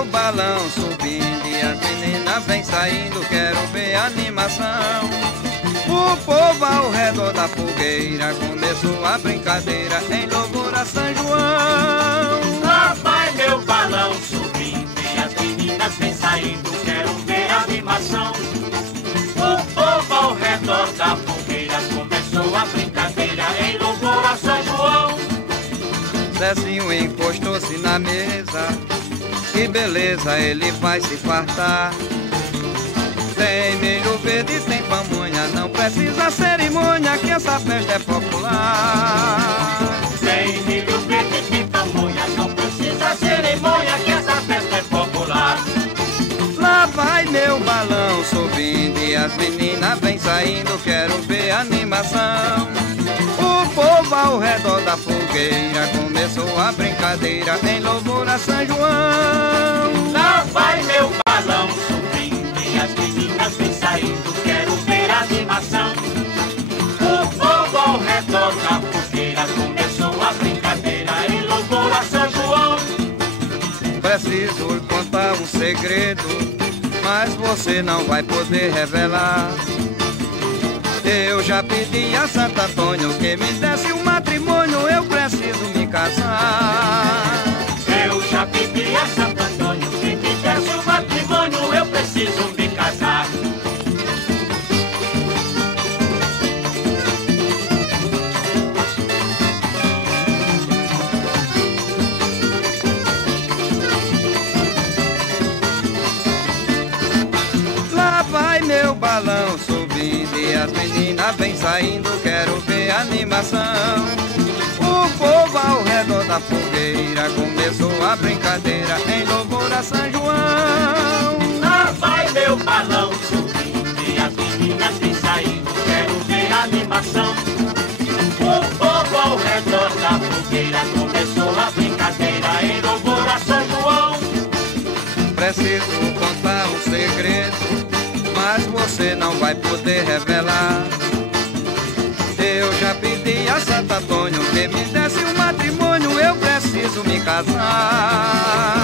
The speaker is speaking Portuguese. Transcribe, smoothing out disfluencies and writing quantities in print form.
meu balão subindo e as meninas vem saindo, quero ver a animação. O povo ao redor da fogueira começou a brincadeira em louvor a São João. Lá vai meu balão subindo e as meninas vem saindo, quero ver a animação. O povo ao redor da fogueira começou a brincadeira em louvor a São João. Zezinho encostou-se na mesa, que beleza, ele vai se fartar. Tem milho verde, tem pamonha, não precisa cerimônia, que essa festa é popular. Tem milho verde, tem pamonha, não precisa cerimônia, que essa festa é popular. Lá vai meu balão subindo e as meninas vem saindo, quero ver a animação. O povo ao redor da fogueira começou a brincadeira em louvor a São João. Lá vai meu balão subindo e as meninas vem saindo, quero ver a animação. O povo ao redor da fogueira começou a brincadeira em louvor a São João. Preciso lhe contar um segredo, mas você não vai poder revelar. Eu já pedi a Santo Antônio que me desse um matrimônio, eu preciso me casar. Eu já pedi a Santo Antônio que me desse um matrimônio, eu preciso me casar. Lá vai meu balão subindo e as meninas vem saindo, quero ver a animação. O povo ao redor da fogueira começou a brincadeira em louvor a São João. Lá vai meu balão subindo e as meninas vem saindo, quero ver a animação. O povo ao redor da fogueira começou a brincadeira em louvor a São João. Preciso contar um segredo, mas você não vai poder revelar. Eu já pedi a Santo Antônio que me desse um matrimônio, eu preciso me casar.